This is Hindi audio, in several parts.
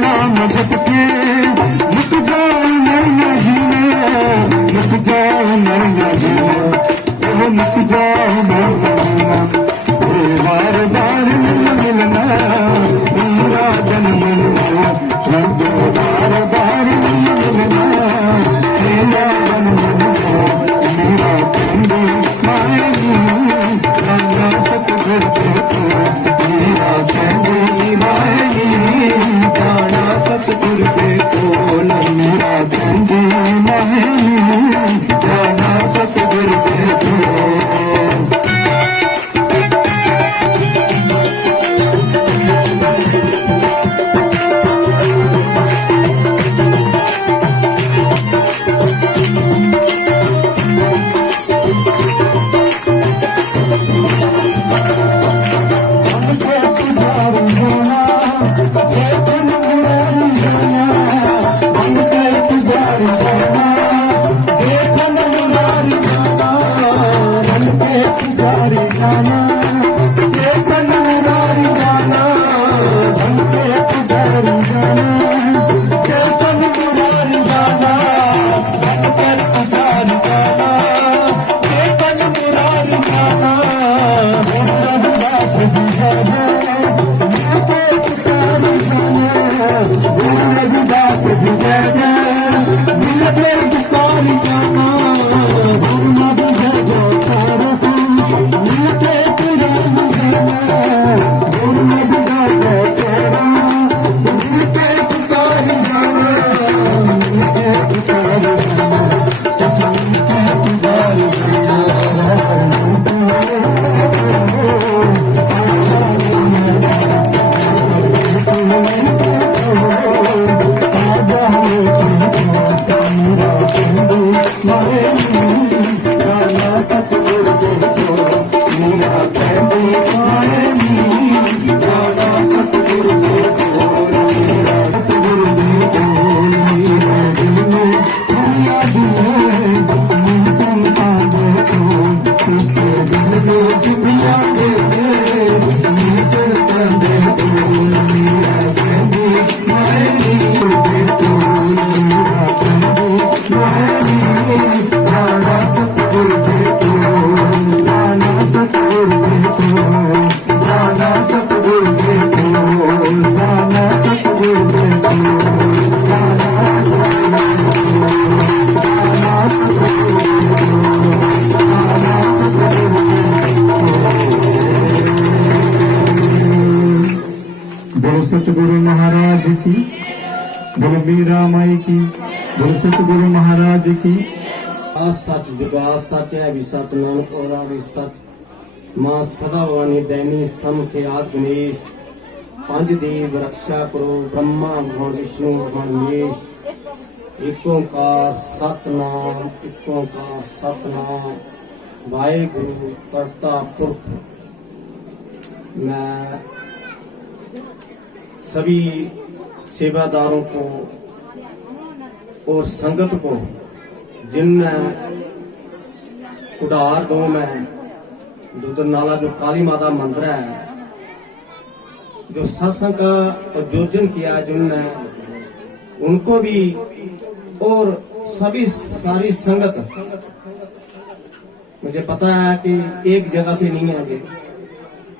नाम जप के मुक जाओ नरना जीने, मुक जाओ नरना जीने, ओह मुक जाओ नरना जीना। बार बार मिलना मेरा जन्म बार बार मिलना मेरा जन्म मेरा चंदे मायनी राजा सतगुर को मेरा चंदे मायनी राजा सतगुर के कोल मेरा चंदे मायनी राजा सतगुर के कोल। सतगुरु महाराज की, बोलो मीरा माई की, बोलो सतगुरु महाराज की। सच जुगा सच है भी सच, नानक ओदा भी सच। मां सदा वाणी दैनी सम के आद गणेश, पंज देव रक्षा करो ब्रह्मा भगवान विष्णु भगवान महेश। एक ओंकार सतनाम, एक ओंकार सतनाम, वाहेगुरु करता पुरख। मैं सभी सेवादारों को और संगत को, जिनने कुडार गांव में दुधर नाला जो काली माता मंदिर है, जो सत्संग का आयोजन किया, जिनने उनको भी और सभी सारी संगत, मुझे पता है कि एक जगह से नहीं है,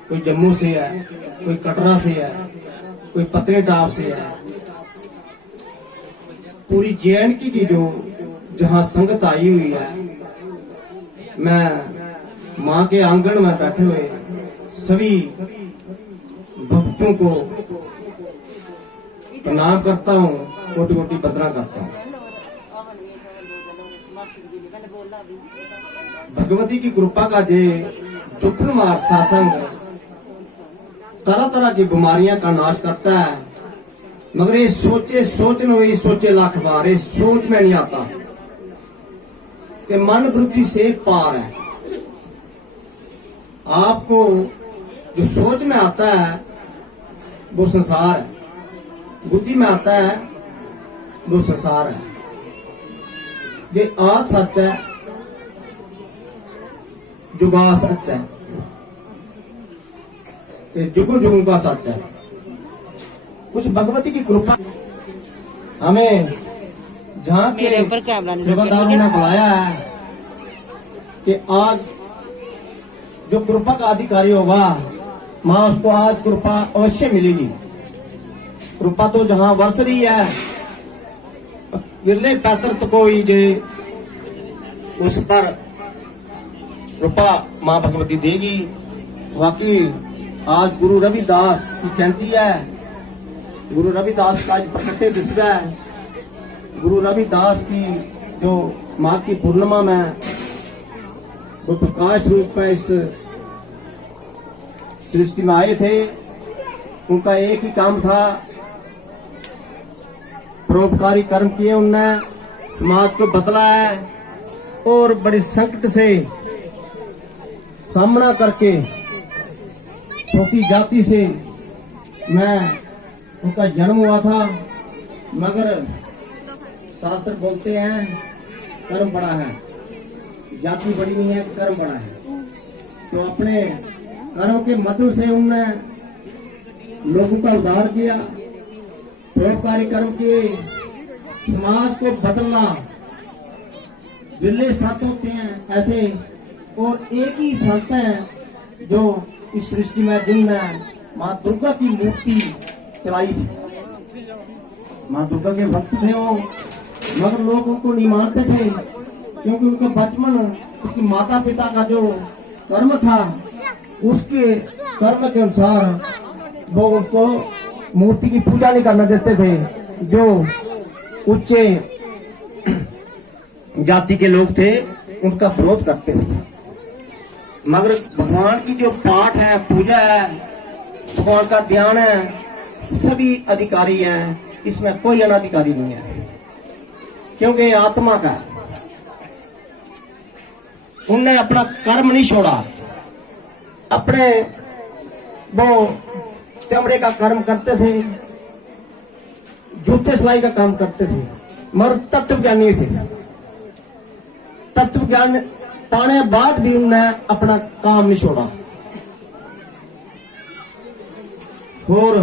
कोई जम्मू से है, कोई कटरा से है, कोई पत्नीटाप से है। पूरी JNK की जो जहां संगत आई हुई है, मैं मां के आंगन में बैठे हुए सभी भक्तों को प्रणाम करता हूं, कोटि कोटि वंदना करता हूं। भगवती की कृपा का जे दुखमार सत्संग तरह तरह की बीमारियां का नाश करता है, मगर ये सोचने वही सोचे लाख बार, ये सोच में नहीं आता कि मन बुद्धि से पार है। आपको जो सोच में आता है वो संसार है, बुद्धि में आता है वो संसार है। जे आद सच है, जुगा सच है, जुगों जुगों का सच है। कुछ भगवती की कृपा हमें जहाँ के मेरे ऊपर कैमरा नहीं सेवादारों ने बुलाया है कि आज जो कृपा का अधिकारी होगा माँ उसको आज कृपा अवश्य मिलेगी। कृपा तो जहाँ वर्ष रही है विरले पैतर तो कोई जे उस पर कृपा माँ भगवती देगी। बाकी आज गुरु रविदास की जयंती है। गुरु रविदास का आज प्रकटे दिसगा है। गुरु रविदास की जो माँ की पूर्णिमा में वो प्रकाश रूप में इस सृष्टि में आए थे। उनका एक ही काम था, परोपकारी कर्म किए उनने, समाज को बदला है और बड़े संकट से सामना करके छोटी जाति से मैं उनका जन्म हुआ था। मगर शास्त्र बोलते हैं कर्म बड़ा है, जाति बड़ी नहीं है, कर्म बड़ा है। तो अपने कर्म के मधुर से उनने लोगों का उद्धार किया, परोपकारी कर्म किए, समाज को बदलना। बिरले संत होते हैं ऐसे और एक ही संत हैं जो इस सृष्टि में जिनने माँ दुर्गा की मूर्ति चलाई थी। माँ दुर्गा के भक्त थे वो, मगर लोग उनको नहीं मानते थे क्योंकि उनके बचपन उसकी माता पिता का जो कर्म था उसके कर्म के अनुसार वो उनको मूर्ति की पूजा नहीं करना देते थे जो उच्चे जाति के लोग थे उनका विरोध करते थे। मगर भगवान की जो पाठ है, पूजा है, भगवान का ध्यान है, सभी अधिकारी हैं, इसमें कोई अनाधिकारी नहीं है क्योंकि ये आत्मा का है। उनने अपना कर्म नहीं छोड़ा, अपने वो चमड़े का कर्म करते थे, जूते सिलाई का काम करते थे, मगर तत्व ज्ञानी थे। तत्व ज्ञान पाने बाद भी उन्होंने अपना काम नहीं छोड़ा और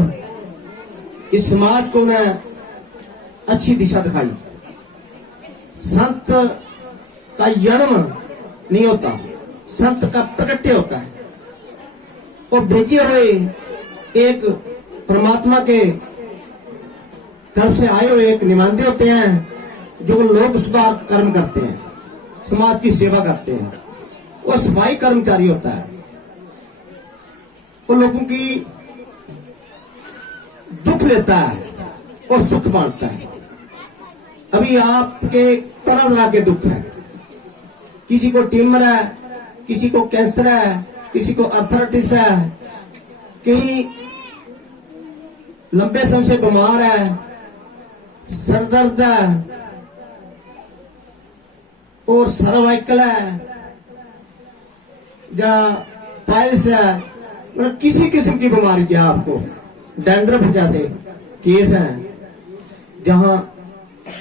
इस समाज को उन्हें अच्छी दिशा दिखाई। संत का जन्म नहीं होता, संत का प्रकट्य होता है और भेजे हुए एक परमात्मा के तरफ से आए हुए एक निमानदे होते हैं जो लोक सुधार कर्म करते हैं, समाज की सेवा करते हैं। वो सफाई कर्मचारी होता है, वो लोगों की दुख लेता है और सुख बांटता है। अभी आपके तरह तरह के दुख है, किसी को ट्यूमर है, किसी को कैंसर है, किसी को आर्थराइटिस है, कहीं लंबे समय से बीमार है, सर दर्द है और सर्वाइकल है या पाइल्स है, मतलब किसी किस्म की बीमारी है आपको, डैंड्रफ जैसे केस है जहां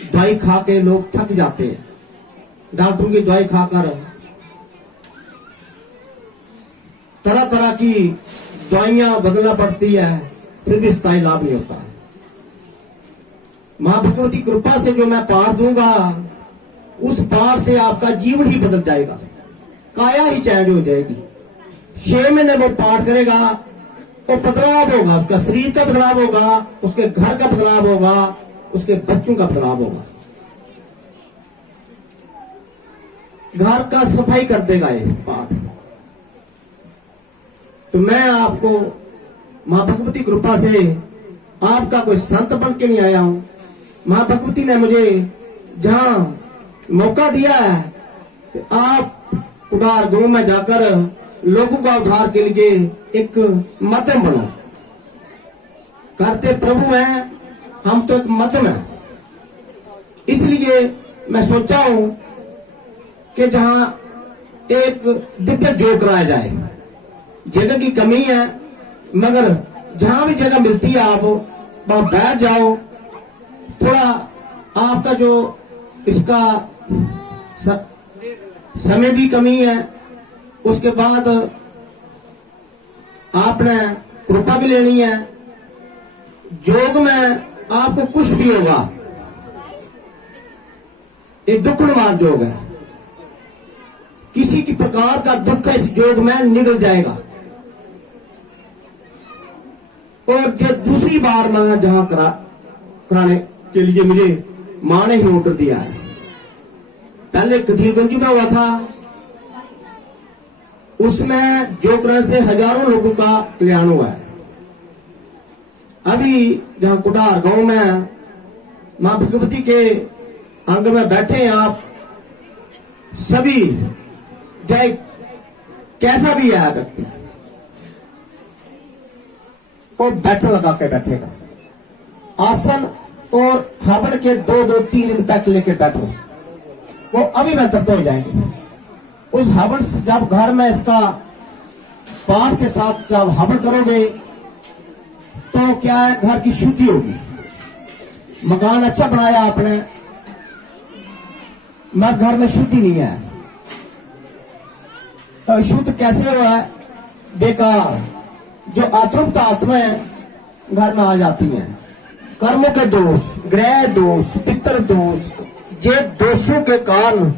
दवाई खा के लोग थक जाते हैं। डॉक्टरों की दवाई खाकर तरह तरह की दवाइयां बदलना पड़ती है, फिर भी स्थायी लाभ नहीं होता है। मां भगवती कृपा से जो मैं पार दूंगा उस पार से आपका जीवन ही बदल जाएगा, काया ही चेंज हो जाएगी। 6 महीने वो पाठ करेगा और बदलाव होगा, उसका शरीर का बदलाव होगा, उसके घर का बदलाव होगा, उसके बच्चों का बदलाव होगा, घर का सफाई कर देगा ये पाठ। तो मैं आपको मां भगवती कृपा से आपका कोई संत बन के नहीं आया हूं। मां भगवती ने मुझे जहां मौका दिया है तो आप उदार गांव में जाकर लोगों का उद्धार के लिए एक माध्यम बनो। करते प्रभु हैं, हम तो एक माध्यम है। इसलिए मैं सोचा हूं कि जहां एक दिव्य योग कराया जाए। जगह की कमी है, मगर जहां भी जगह मिलती है आप वहां बैठ जाओ। थोड़ा आपका जो इसका समय भी कमी है, उसके बाद आपने कृपा भी लेनी है। योग में आपको कुछ भी होगा, ये दुख निवारक योग है। किसी की प्रकार का दुख इस योग में निकल जाएगा। और जब दूसरी बार मैं जहां कराने के लिए मुझे मां ने ही ऑर्डर दिया है। पहले कथीरगंज में हुआ था, उसमें जो कराने से हजारों लोगों का कल्याण हुआ है। अभी जहां कुटार गांव में मां भगवती के आंगन में बैठे हैं आप सभी, चाहे कैसा भी है व्यक्ति, वो बैठक लगा के बैठेगा। आसन और हवन के 2-2-3 दिन तक लेके बैठो, वो अभी बेहतर तो हो जाएंगे। उस हवन जब घर में इसका पाठ के साथ जब हवन करोगे तो क्या है, घर की शुद्धि होगी। मकान अच्छा बनाया आपने, मगर घर में शुद्धि नहीं है। तो शुद्ध कैसे हुआ है? बेकार जो अतृप्त आत्माएं घर में आ जाती हैं, कर्मों के दोष, ग्रह दोष, पितृ दोष, ये दोषों के कारण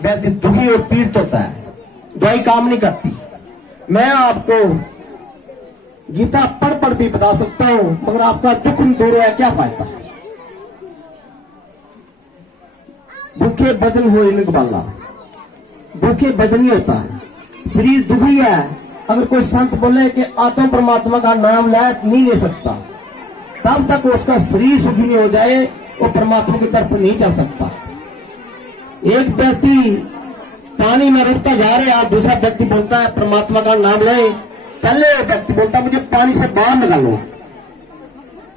व्यक्ति दुखी और पीड़ित होता है। दवाई काम नहीं करती। मैं आपको गीता पढ़ पढ़ भी बता सकता हूं, मगर आपका दुख दूर है, क्या फायदा? भूखे बदन हो निकबाला, भूखे बदन ही होता है। शरीर दुखी है, अगर कोई संत बोले कि आत्मा परमात्मा का नाम नहीं ले सकता, तब तक उसका शरीर सुखी नहीं हो जाए वो परमात्मा की तरफ नहीं चल सकता। एक व्यक्ति पानी में रुकता जा रहा है, दूसरा व्यक्ति बोलता है परमात्मा का नाम ले, पहले वो व्यक्ति बोलता है मुझे पानी से बाहर निकालो,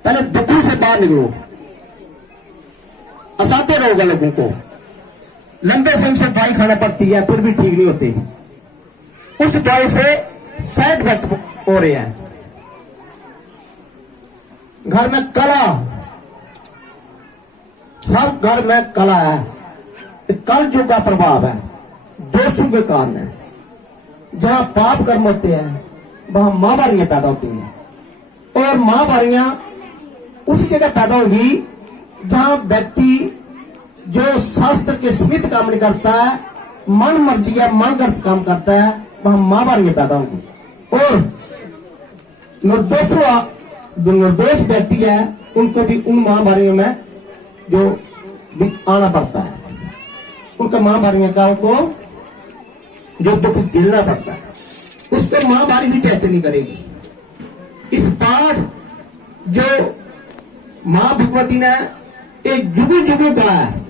पहले दुखों से बाहर निकलो। असाते रहोगे लोगों को, लंबे समय से दवाई खाना पड़ती है फिर भी ठीक नहीं होती। उस दवाई से साइड इफेक्ट हो रहे हैं। घर में कला, हर घर में कला है, कल युग का प्रभाव है, दोषों के कारण है। जहां पाप कर्म होते हैं वहां महामारियां पैदा होती हैं, और महामारियां उसी जगह पैदा होगी जहां व्यक्ति जो शास्त्र के समित काम नहीं करता है, मन मर्जी या मनगढ़ंत काम करता है, वहां महामारियां पैदा होगी। और जो निर्दोष व्यक्ति है उनको भी उन महामारियों में जो आना पड़ता है, उनका महामारियों का उनको जो दुख झेलना पड़ता है, उसको महामारी भी टच नहीं करेगी। इस पाठ जो मां भगवती ने एक जुगू जुगू का है,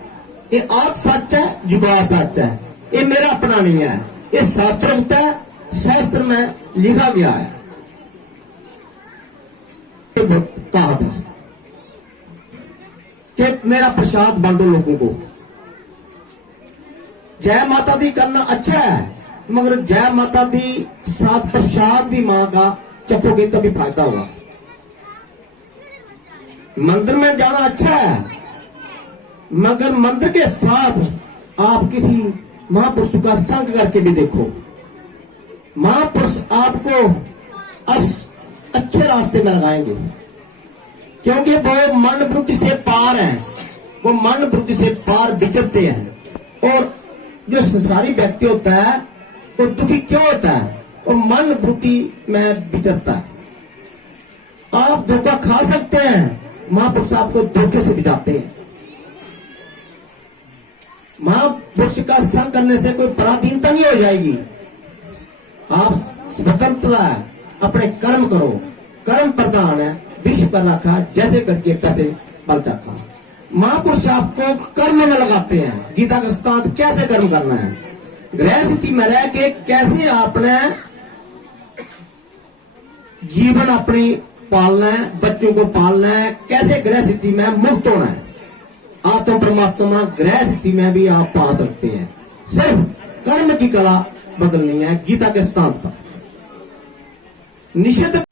ये आज सच है, जुगा सच है, ये मेरा अपना नहीं है, ये शास्त्र होता है, शास्त्र में लिखा गया है। कहा था कि मेरा प्रसाद बांटो लोगों को। जय माता दी करना अच्छा है, मगर जय माता दी साथ प्रसाद भी मां का चखोगे तभी फायदा होगा। मंदिर में जाना अच्छा है, मगर मंदिर के साथ आप किसी महापुरुष का संग करके भी देखो। महापुरुष आपको अच्छे रास्ते में लगाएंगे, क्योंकि वो मन वृत्ति से पार हैं, वो मन वृत्ति से पार विचरते हैं। और जो संस्कारी व्यक्ति होता है वो दुखी क्यों होता है? वो मन वृत्ति में विचरता है। आप धोखा खा सकते हैं, महापुरुष आपको धोखे से बचाते हैं। महापुरुष का संग करने से कोई पराधीनता नहीं हो जाएगी। आप स्वतंत्रता है, अपने कर्म करो, कर्म प्रधान है, विश्व कर रखा जैसे करके पैसे बल चाखा। महापुरुष आपको कर्म में लगाते हैं। गीता का सिद्धांत कैसे कर्म करना है, गृह स्थिति में रह के कैसे आपने जीवन अपनी पालना है, बच्चों को पालना है, कैसे गृह स्थिति में मुक्त होना है। आत्म परमात्मा गृह स्थिति में भी आप पा सकते हैं, सिर्फ कर्म की कला बदलनी है। गीता के सिद्धांत पर निषेध